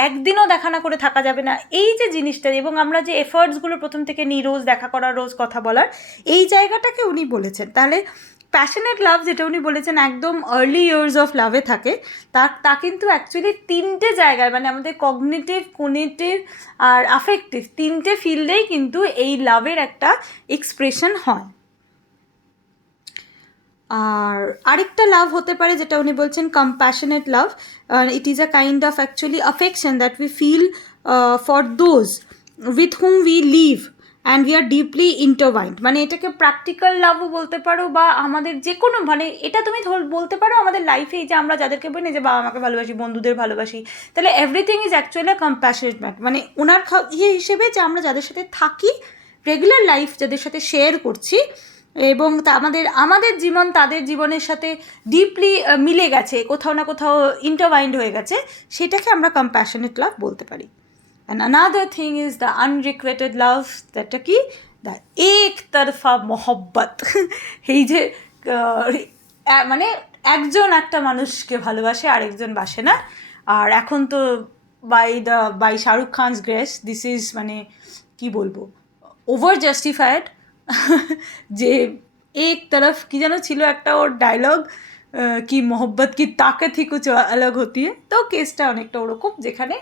একদিনও দেখা না করে থাকা যাবে না, এই যে জিনিসটা। এবং আমরা যে এফার্টসগুলো প্রথম থেকে নিই, রোজ দেখা করার, রোজ কথা বলার, এই জায়গাটাকে উনি বলেছেন। তাহলে প্যাশনেট লাভ যেটা উনি বলেছেন একদম আর্লি ইয়ার্স অফ লাভে থাকে, তা কিন্তু অ্যাকচুয়ালি তিনটে জায়গায়, মানে আমাদের কগনিটিভ, কোনিটিভ আর আফেক্টিভ, তিনটে ফিল্ডেই কিন্তু এই লাভের একটা এক্সপ্রেশন হয়। আর আরেকটা লাভ হতে পারে যেটা উনি বলছেন compassionate love, it is a kind of actually affection that we feel for those with whom we live and we are deeply intertwined. মানে এটাকে প্র্যাকটিক্যাল লাভও বলতে পারো, বা আমাদের যে কোনো, মানে এটা তুমি বলতে পারো আমাদের লাইফে, যে আমরা যাদেরকে বলি যে বাবা মাকে ভালোবাসি, বন্ধুদের ভালোবাসি, তাহলে everything is actually a compassionate, মানে ওনার হিসেবে যে আমরা যাদের সাথে থাকি, রেগুলার লাইফ যাদের সাথে শেয়ার করছি, এবং তা আমাদের জীবন তাদের জীবনের সাথে ডিপলি মিলে গেছে, কোথাও না কোথাও ইন্টারভাইন্ড হয়ে গেছে, সেটাকে আমরা কম্প্যাশনেট লাভ বলতে পারি। And another thing is the unrequited love, দ্যাটটা কি, দ্য একতরফা মোহব্বত। এই যে মানে একজন একটা মানুষকে ভালোবাসে, আরেকজন বাসে না। আর এখন তো by Shahrukh Khan's grace, this is মানে কি বলবো, ওভার জাস্টিফাইড। যে এক তরফ কি যেন ছিল একটা ওর ডায়লগ, কি মোহব্বত কি তাকত হি কুছ আলাগ হতি হ্যায়, তো কেসটা অনেকটা ওরকম, যেখানে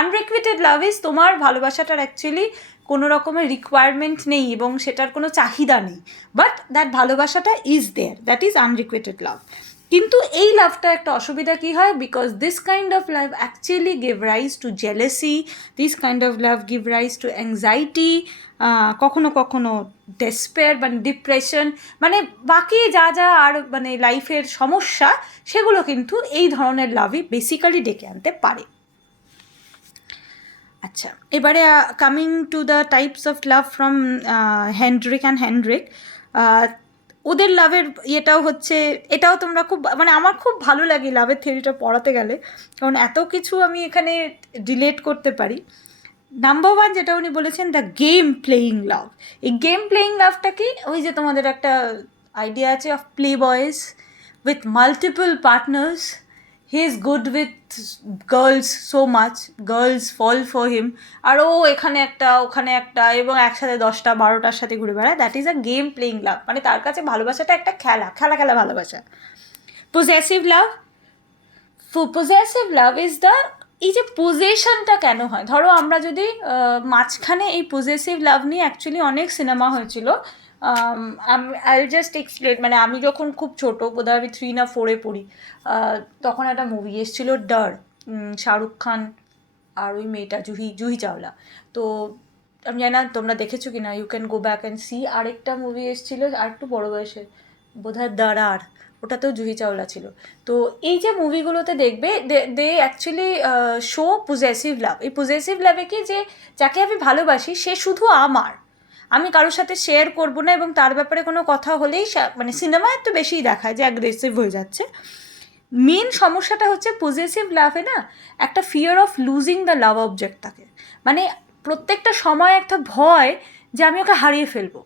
আনরিকুয়েটেড লাভ ইজ তোমার ভালোবাসাটার অ্যাকচুয়ালি কোনো রকমের রিকোয়ারমেন্ট নেই এবং সেটার কোনো চাহিদা নেই, বাট দ্যাট ভালোবাসাটা ইজ দেয়ার, দ্যাট ইজ আনরিকুয়েটেড লাভ। কিন্তু এই লাভটা একটা অসুবিধা কী হয়, because this kind of love actually give rise to jealousy, this kind of love give rise to anxiety, কখনো কখনো ডেসপেয়ার, মানে ডিপ্রেশন, মানে বাকি যা যা আর মানে লাইফের সমস্যা, সেগুলো কিন্তু এই ধরনের লাভই বেসিক্যালি ডেকে আনতে পারে। আচ্ছা, এবারে coming to the types of love from Hendrik and Hendrik, ওদের লাভের ইয়েটাও হচ্ছে, এটাও তোমরা খুব, মানে আমার খুব ভালো লাগে লাভের থিওরিটা পড়াতে গেলে, কারণ এত কিছু আমি এখানে রিলেট করতে পারি। নাম্বার ওয়ান যেটা উনি বলেছেন, দ্য গেম প্লেয়িং লাভ। এই গেম প্লেয়িং লাভটা কি, ওই যে তোমাদের একটা আইডিয়া আছে of play boys with multiple partners, he is good with girls so much, girls fall for him, আর ও এখানে একটা ওখানে একটা এবং একসাথে 10টা 12টার সাথে ঘুরে বেড়ায়। That is a game playing love, মানে তার কাছে ভালোবাসাটা একটা খেলা খেলা খেলা ভালোবাসা। Possessive love, possessive love is the, এই যে পজেশনটা কেন হয়, ধরো আমরা যদি মাঝখানে এই পজেসিভ লাভ নিয়ে অ্যাকচুয়ালি অনেক সিনেমা হয়েছিল। আই জাস্ট এক্সপ্লেন, মানে আমি যখন খুব ছোটো, বোধহয় আমি 3 না 4-এ পড়ি, তখন একটা মুভি এসেছিলো ডার, শাহরুখ খান আর ওই মেয়েটা জুহি চাওলা। তো আমি জানি না তোমরা দেখেছো কি না, you can go back and see. আরেকটা মুভি এসেছিলো আর একটু বড়ো বয়সে, বোধহয় দারার, ওটাতেও জুহি চাওলা ছিল। তো এই যে মুভিগুলোতে দেখবে, দে অ্যাকচুয়ালি শো পজেসিভ লাভ। এই পজেসিভ লাভে কি, যে যাকে আমি ভালোবাসি সে শুধু আমার, আমি কারোর সাথে শেয়ার করবো না, এবং তার ব্যাপারে কোনো কথা হলেই মানে সিনেমায় তো বেশিই দেখায় যে অ্যাগ্রেসিভ হয়ে যাচ্ছে। মেন সমস্যাটা হচ্ছে পজেসিভ লাভে না একটা fear of losing the love object থাকে, মানে প্রত্যেকটা সময় একটা ভয় যে আমি ওকে হারিয়ে ফেলবো,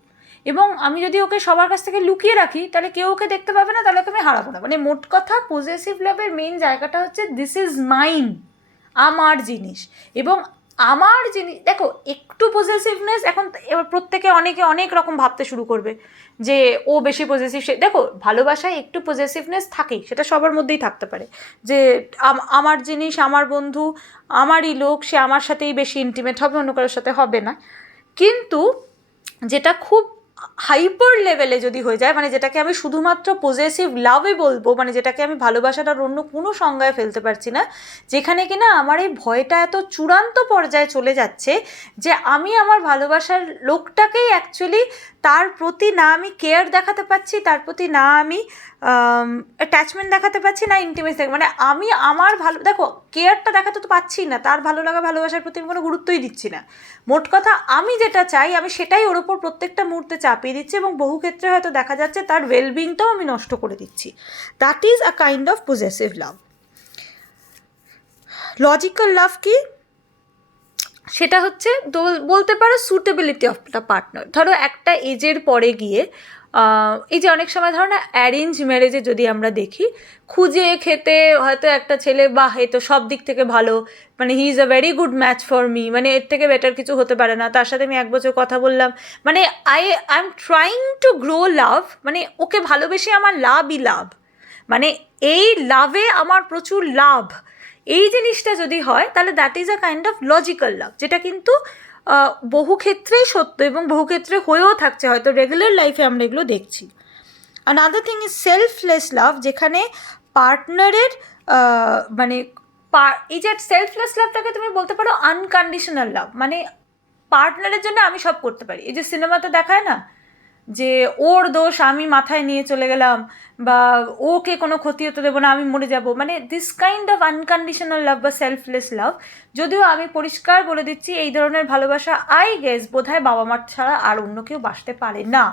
এবং আমি যদি ওকে সবার কাছ থেকে লুকিয়ে রাখি তাহলে কেউ ওকে দেখতে পাবে না, তাহলে ওকে আমি হারাবো না। মানে মোট কথা পজেসিভ লাভের মেন জায়গাটা হচ্ছে দিস ইজ মাইন, আমার জিনিস। এবং আমার জিনিস, দেখো একটু পজেসিভনেস, এখন এবার প্রত্যেকে অনেকে অনেক রকম ভাবতে শুরু করবে যে ও বেশি পজেসিভ। সে দেখো ভালোবাসায় একটু পজেসিভনেস থাকেই, সেটা সবার মধ্যেই থাকতে পারে, যে আমার জিনিস, আমার বন্ধু, আমারই লোক, সে আমার সাথেই বেশি ইন্টিমেট হবে, অন্য কারোর সাথে হবে না। কিন্তু যেটা খুব হাইপার লেভেলে যদি হয়ে যায়, মানে যেটাকে আমি শুধুমাত্র পজেসিভ লাভে বলবো, মানে যেটাকে আমি ভালোবাসাটার অন্য কোনো সংজ্ঞায় ফেলতে পারছি না, যেখানে কিনা আমার এই ভয়টা এত চূড়ান্ত পর্যায়ে চলে যাচ্ছে যে আমি আমার ভালোবাসার লোকটাকেই অ্যাকচুয়ালি তার প্রতি না আমি কেয়ার দেখাতে পারছি, তার প্রতি না আমি অ্যাটাচমেন্ট দেখাতে পারছি, না ইন্টিমেসি, মানে আমি আমার দেখো কেয়ারটা দেখাতে তো পাচ্ছি না, তার ভালো লাগা ভালোবাসার প্রতি আমি কোনো গুরুত্বই দিচ্ছি না। মোট কথা আমি যেটা চাই আমি সেটাই ওর ওপর প্রত্যেকটা মুহূর্তে চাপিয়ে দিচ্ছি, এবং বহু ক্ষেত্রে হয়তো দেখা যাচ্ছে তার ওয়েলবিংটাও আমি নষ্ট করে দিচ্ছি। That is a kind of possessive love. Logical love কি, সেটা হচ্ছে বলতে পারো সুটেবিলিটি অফ দ্য পার্টনার। ধরো একটা এজের পরে গিয়ে, এই যে অনেক সময় ধরো না অ্যারেঞ্জ ম্যারেজে যদি আমরা দেখি, খুঁজে খেতে হয়তো একটা ছেলে, বাহ এ তো সব দিক থেকে ভালো, মানে he is a very good match for me, মানে এর থেকে বেটার কিছু হতে পারে না, তার সাথে আমি 1 বছর কথা বললাম, মানে I am trying to grow love, মানে ওকে ভালোবেসে আমার লাভই লাভ, মানে এই লাভে আমার প্রচুর লাভ, এই জিনিসটা যদি হয় তাহলে that is a kind of logical love, যেটা কিন্তু বহু ক্ষেত্রেই সত্য এবং বহু ক্ষেত্রে হয়েও থাকছে, হয়তো রেগুলার লাইফে আমরা এগুলো দেখছি। আনাদার থিং ইজ সেলফলেস লাভ, যেখানে পার্টনারের মানে এই যে সেলফলেস লাভটাকে তুমি বলতে পারো আনকন্ডিশনাল লাভ, মানে পার্টনারের জন্য আমি সব করতে পারি। এই যে সিনেমাতে দেখায় না যে ওর দোষ আমি মাথায় নিয়ে চলে গেলাম, বা ওকে কোনো ক্ষতি হতে দেবো না, আমি মরে যাব, মানে this kind of unconditional love বা সেলফলেস লাভ। যদিও আমি পরিষ্কার বলে দিচ্ছি এই ধরনের ভালোবাসা আই গেস বোধহয় বাবা মার ছাড়া আর অন্য কেউ বাসতে পারে না,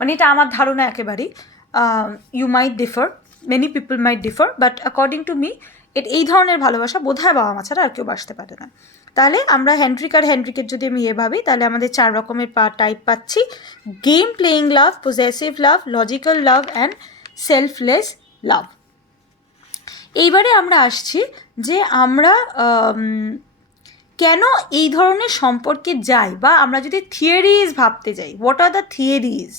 মানে এটা আমার ধারণা একেবারেই। You might differ, many people might differ, but according to me এই ধরনের ভালোবাসা বোধহয় বাবা মা ছাড়া আর কেউ বাসতে পারে না। তাহলে আমরা হেনরিক আর হেনরিকের যদি আমি ভাবি, তাহলে আমাদের 4 রকমের টাইপ পাচ্ছি: game playing love, possessive love, logical love and selfless love. এইবারে আমরা আসছি যে আমরা কেন এই ধরনের সম্পর্কে যাই, বা আমরা যদি থিওরিজ ভাবতে যাই, what are the theories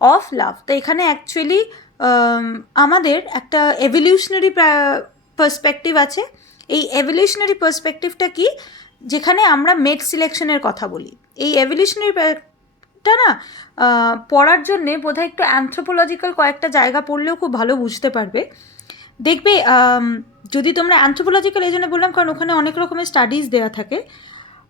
of love. তো এখানে অ্যাকচুয়ালি আমাদের একটা এভলিউশনারি পার্সপেক্টিভ আছে। এই এভলিউশনারি পার্সপেক্টিভটা কি, যেখানে আমরা মেট সিলেকশনের কথা বলি। এই এভলিউশনারিটা না পড়ার জন্যে বোধহয় একটু অ্যানথ্রোপোলজিক্যাল কয়েকটা জায়গা পড়লেও খুব ভালো বুঝতে পারবে। দেখবে যদি তোমরা অ্যানথ্রোপোলজিক্যাল এই জন্য বললাম কারণ ওখানে অনেক রকমের স্টাডিজ দেওয়া থাকে।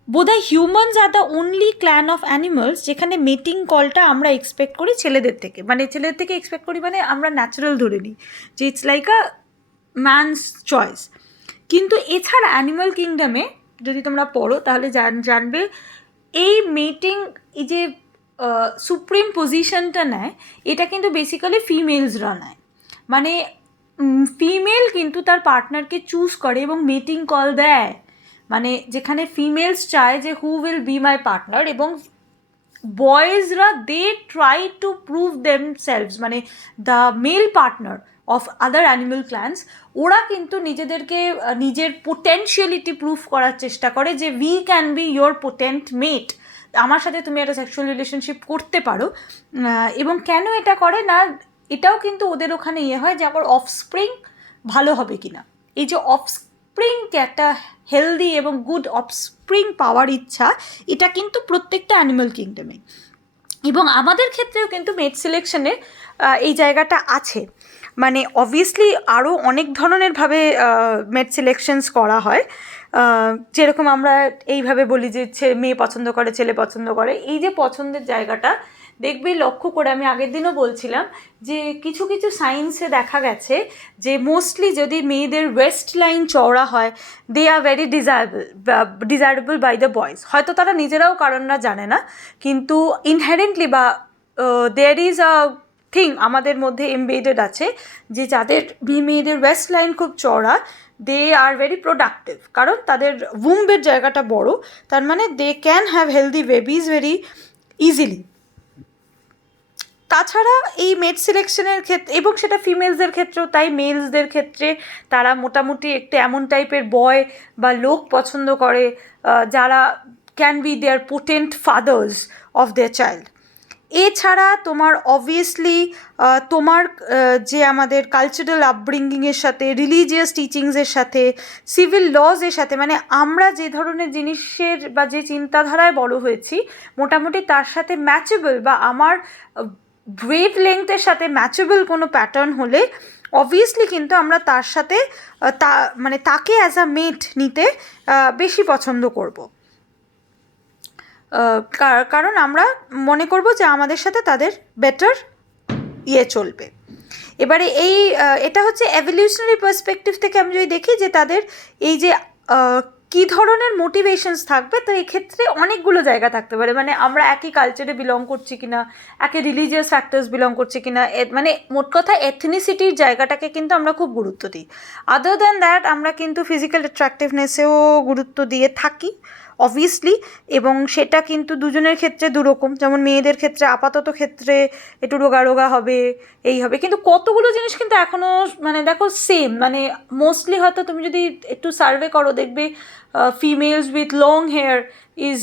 বোধহয় humans are the only clan of animals যেখানে মিটিং কলটা আমরা এক্সপেক্ট করি ছেলেদের থেকে, মানে ছেলেদের থেকে এক্সপেক্ট করি, মানে আমরা ন্যাচারাল ধরে নিই যে it's like a man's choice. কিন্তু এছাড়া অ্যানিমাল কিংডমে যদি তোমরা পড়ো তাহলে জানবে এই মিটিং, এই যে সুপ্রিম পজিশনটা নেয়, এটা কিন্তু বেসিক্যালি ফিমেলসরা নেয়। মানে ফিমেল কিন্তু তার পার্টনারকে চুজ করে এবং মিটিং কল দেয়, মানে যেখানে ফিমেলস চায় যে who will be my partner, এবং বয়েজরা they try to prove themselves, মানে the male partner of other animal clans, ওরা কিন্তু নিজেদেরকে নিজের পোটেনশিয়ালিটি প্রুভ করার চেষ্টা করে যে we can be your potent mate, আমার সাথে তুমি একটা সেক্সুয়াল রিলেশনশিপ করতে পারো। এবং কেন এটা করে না, এটাও কিন্তু ওদের ওখানে হয় যে আমার অফস্প্রিং ভালো হবে কিনা। এই যে অফস্প্রিংকে একটা হেলদি এবং গুড অফস্প্রিং পাওয়ার ইচ্ছা, এটা কিন্তু প্রত্যেকটা অ্যানিমাল কিংডমে, এবং আমাদের ক্ষেত্রেও কিন্তু মেট সিলেকশনে এই জায়গাটা আছে। মানে অবভিয়াসলি আরও অনেক ধরনেরভাবে মেট সিলেকশনস করা হয়, যেরকম আমরা এইভাবে বলি যে মেয়ে পছন্দ করে, ছেলে পছন্দ করে। এই যে পছন্দের জায়গাটা দেখবি, লক্ষ্য করে আমি আগের দিনও বলছিলাম যে কিছু কিছু সায়েন্সে দেখা গেছে যে মোস্টলি যদি মেয়েদের ওয়েস্ট লাইন চওড়া হয়, they are very desirable by the boys. হয়তো তারা নিজেরাও কারণরা জানে না, কিন্তু ইনহেরেন্টলি বা দেয়ার ইজ আ থিং আমাদের মধ্যে এমবেডেড আছে যে যাদের মেয়েদের ওয়েস্ট লাইন খুব চওড়া, দে আর ভেরি প্রোডাক্টিভ, কারণ তাদের উম্বের জায়গাটা বড়, তার মানে they can have healthy babies very easily. তাছাড়া এই মেট সিলেকশনের ক্ষেত্রে, এবং সেটা ফিমেলসদের ক্ষেত্রেও তাই, মেলসদের ক্ষেত্রে তারা মোটামুটি একটু এমন টাইপের বয় বা লোক পছন্দ করে যারা can be their potent fathers of their child. এছাড়া তোমার অবভিয়াসলি তোমার যে আমাদের কালচারাল আপব্রিঙ্গিংয়ের সাথে, রিলিজিয়াস টিচিংসের সাথে, সিভিল লজের সাথে, মানে আমরা যে ধরনের জিনিসের বা যে চিন্তাধারায় বড় হয়েছি মোটামুটি তার সাথে ম্যাচেবল, বা আমার ওয়েভ লেংথের সাথে ম্যাচেবল কোনো প্যাটার্ন হলে অবভিয়াসলি কিন্তু আমরা তার সাথে মানে তাকে অ্যাজ আ মেট নিতে বেশি পছন্দ করব, কারণ আমরা মনে করব যে আমাদের সাথে তাদের বেটার চলবে। এবারে এটা হচ্ছে এভলিউশনারি পার্সপেক্টিভ থেকে আমি যদি দেখি যে তাদের এই যে কী ধরনের মোটিভেশনস থাকবে, তো এক্ষেত্রে অনেকগুলো জায়গা থাকতে পারে। মানে আমরা একই কালচারে বিলং করছি কিনা, একই রিলিজিয়াস ফ্যাক্টরস বিলং করছি কিনা, মানে মোট কথা এথনিসিটির জায়গাটাকে কিন্তু আমরা খুব গুরুত্ব দিই। আদার দ্যান দ্যাট আমরা কিন্তু ফিজিক্যাল অ্যাট্রাকটিভনেসেও গুরুত্ব দিয়ে থাকি অবভিয়াসলি, এবং সেটা কিন্তু দুজনের ক্ষেত্রে দুরকম। যেমন মেয়েদের ক্ষেত্রে আপাতত ক্ষেত্রে একটু রোগা রোগা হবে, এই হবে, কিন্তু কতগুলো জিনিস কিন্তু এখনও মানে দেখো সেম, মানে মোস্টলি হয়তো তুমি যদি একটু সার্ভে করো দেখবে females with long hair is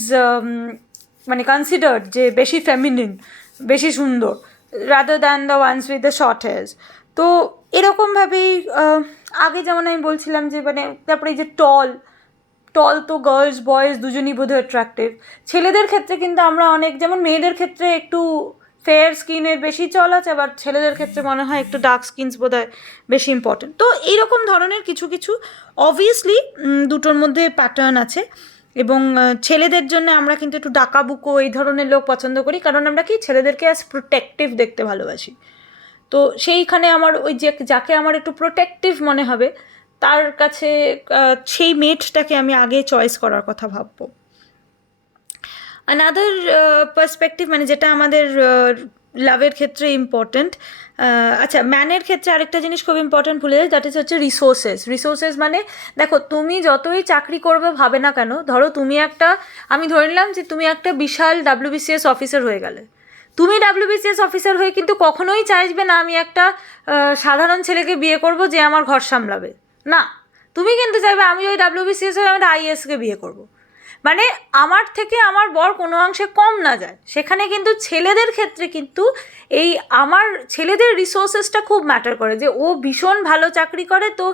মানে কনসিডার্ড যে বেশি ফেমিনিন, বেশি সুন্দর, rather than the ones with the short hairs. তো এরকমভাবেই আগে যেমন আমি বলছিলাম যে মানে তারপরে এই যে টল তো গার্লস বয়েজ দুজনই বোধহয় অ্যাট্রাক্টিভ। ছেলেদের ক্ষেত্রে কিন্তু আমরা অনেক, যেমন মেয়েদের ক্ষেত্রে একটু ফেয়ার স্কিনের বেশি চল আছে, আবার ছেলেদের ক্ষেত্রে মনে হয় একটু ডার্ক স্কিনস বোধহয় বেশি ইম্পর্টেন্ট। তো এইরকম ধরনের কিছু কিছু অবভিয়াসলি দুটোর মধ্যে প্যাটার্ন আছে, এবং ছেলেদের জন্য আমরা কিন্তু একটু ডাকাবুকো এই ধরনের লোক পছন্দ করি, কারণ আমরা কি ছেলেদেরকে অ্যাজ প্রোটেক্টিভ দেখতে ভালোবাসি। তো সেইখানে আমার ওই যে যাকে আমার একটু প্রোটেক্টিভ মনে হবে তার কাছে সেই মেটটাকে আমি আগে চয়েস করার কথা ভাববো। আনাদার পার্সপেক্টিভ মানে যেটা আমাদের লাভের ক্ষেত্রে ইম্পর্ট্যান্ট, আচ্ছা ম্যানের ক্ষেত্রে আরেকটা জিনিস খুব ইম্পর্ট্যান্ট ভুলে যায়, দ্যাট ইজ হচ্ছে রিসোর্সেস। মানে দেখো তুমি যতই চাকরি করবে ভাবে না কেন, ধরো তুমি একটা, আমি ধরে নিলাম যে তুমি একটা বিশাল WBCS অফিসার হয়ে গেলে, তুমি WBCS অফিসার হয়ে কিন্তু কখনোই চাইবে না আমি একটা সাধারণ ছেলেকে বিয়ে করব যে আমার ঘর সামলাবে, না, তুমি কিন্তু চাইবে আমি ওই WBCS হয়ে আমি IASকে বিয়ে করব, মানে আমার থেকে আমার বর কোনো অংশে কম না যায়। সেখানে কিন্তু ছেলেদের ক্ষেত্রে কিন্তু এই আমার ছেলেদের রিসোর্সেসটা খুব ম্যাটার করে, যে ও ভীষণ ভালো চাকরি করে, তো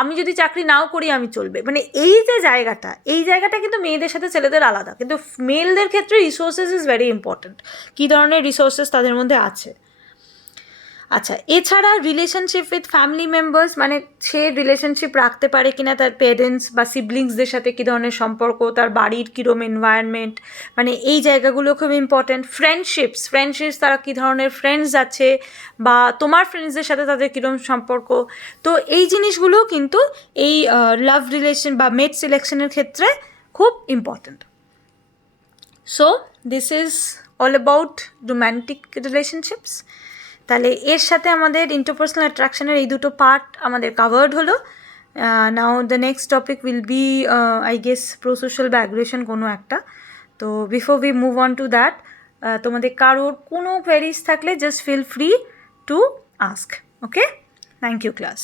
আমি যদি চাকরি নাও করি আমি চলবে, মানে এই যে জায়গাটা কিন্তু মেয়েদের সাথে ছেলেদের আলাদা, কিন্তু মেলদের ক্ষেত্রে রিসোর্সেস ইজ ভেরি ইম্পর্ট্যান্ট, কী ধরনের রিসোর্সেস তাদের মধ্যে আছে। আচ্ছা, এছাড়া রিলেশনশিপ উইথ ফ্যামিলি মেম্বার্স, মানে সে রিলেশনশিপ রাখতে পারে কিনা তার পেরেন্টস বা সিবলিংসদের সাথে, কী ধরনের সম্পর্ক, তার বাড়ির কীরকম এনভায়রনমেন্ট, মানে এই জায়গাগুলো খুব ইম্পর্ট্যান্ট। ফ্রেন্ডশিপস তারা কী ধরনের ফ্রেন্ডস আছে, বা তোমার ফ্রেন্ডসদের সাথে তাদের কীরকম সম্পর্ক, তো এই জিনিসগুলো কিন্তু এই লাভ রিলেশন বা মেট সিলেকশনের ক্ষেত্রে খুব important. So this is all about romantic relationships. তাহলে এর সাথে আমাদের ইন্টারপার্সোনাল অ্যাট্রাকশনের এই দুটো পার্ট আমাদের কাভার্ড হলো। Now the next topic will be I guess prosocial বা অ্যাগ্রেশন কোনো একটা। তো before we move on to that, তোমাদের কারোর কোনো কোয়েরিজ থাকলে just feel free to ask. Okay, thank you class.